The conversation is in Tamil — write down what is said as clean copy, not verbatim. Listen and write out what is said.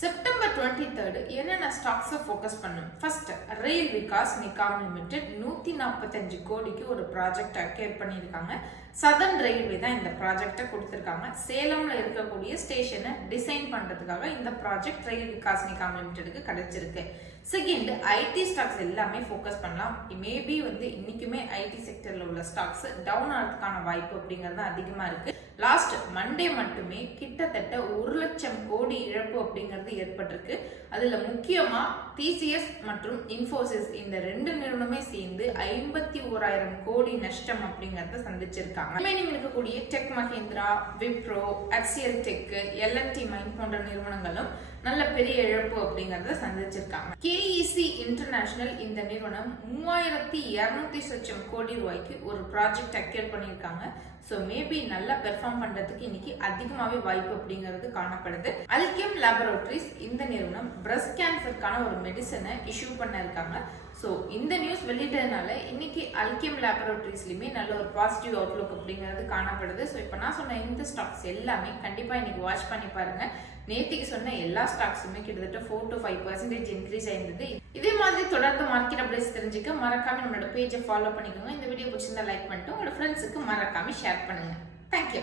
செப்டம்பர் 23 என்னென்ன ஸ்டாக்ஸை ஃபோக்கஸ் பண்ணும்? First, rail Vikas Nigam limited 145 கோடிக்கு ஒரு ப்ராஜெக்ட் அக்யர் பண்ணியிருக்காங்க. சதர்ன் ரயில்வே தான் இந்த ப்ராஜெக்டை கொடுத்துருக்காங்க. சேலம்ல இருக்கக்கூடிய ஸ்டேஷனை டிசைன் பண்றதுக்காக இந்த ப்ராஜெக்ட் ரயில் விகாஸ் நிகாம் லிமிடெடுக்கு கிடைச்சிருக்கு. செகண்ட், ஐடி ஸ்டாக்ஸ் எல்லாமே ஃபோக்கஸ் பண்ணலாம். மேபி இன்னைக்குமே ஐடி செக்டர்ல உள்ள ஸ்டாக்ஸ் டவுன் ஆகிறதுக்கான வாய்ப்பு அப்படிங்கிறது அதிகமா இருக்கு. லாஸ்ட் மண்டே மட்டுமே கிட்டத்தட்ட 1 லட்சம் கோடி இழப்பு அப்படிங்கிறது ஏற்பட்டிருக்கு. அதுல முக்கியமா டிசிஎஸ் மற்றும் இன்ஃபோசிஸ் இந்த 2 நிறுவனமே சேர்ந்து 51,000 கோடி நஷ்டம் அப்படிங்கறத சந்திச்சிருக்காங்க. ரிமைனிங் இருக்கக்கூடிய டெக் மஹிந்திரா, விப்ரோ, HCL டெக், எல்என்டி மைன் போன்ற நிறுவனங்களும் நல்ல பெரிய இழப்பு அப்படிங்கறத சந்திச்சிருக்காங்க. KEC இன்டர்நேஷனல் இந்த நிறுவனம் 3,200 லட்சம் கோடி ரூபாய்க்கு ஒரு ப்ராஜெக்ட் அக்யர் பண்ணியிருக்காங்க. ஸோ மேபி நல்லா பெர்ஃபார்ம் பண்றதுக்கு இன்னைக்கு அதிகமாவே வாய்ப்பு அப்படிங்கிறது காணப்படுது. அல்கெம் லேபரேட்டரிஸ் இந்த நிறுவனம் பிரஸ்ட் கேன்சருக்கான ஒரு மெடிசனை இஷ்யூ பண்ண இருக்காங்க. ஸோ இந்த நியூஸ் வெளியிட்டதுனால இன்னைக்கு அல்கெம் லேபரேட்டரிஸ்லயுமே நல்ல ஒரு பாசிட்டிவ் அவுட்லுக் அப்படிங்கிறது காணப்படுது. ஸோ இப்போ நான் சொன்ன இந்த ஸ்டாக்ஸ் எல்லாமே கண்டிப்பா இன்னைக்கு வாட்ச் பண்ணி பாருங்க. நேத்திக்கு சொன்ன எல்லா ஸ்டாக்ஸுமே கிட்டத்தட்ட 4 to 5% இன்க்ரீஸ் ஆயிருந்தது. இதே மாதிரி தொடர்ந்து மார்க்கெட் அப்டேட்ஸ் தெரிஞ்சுக்க மறக்காம நம்மளோட பேஜை ஃபாலோ பண்ணிக்கோங்க. இந்த வீடியோ பிடிச்சிருந்தா லைக் பண்ணிட்டு உங்களோட ஃப்ரெண்ட்ஸுக்கு மறக்காம ஷேர் பண்ணுங்க. தேங்க்யூ.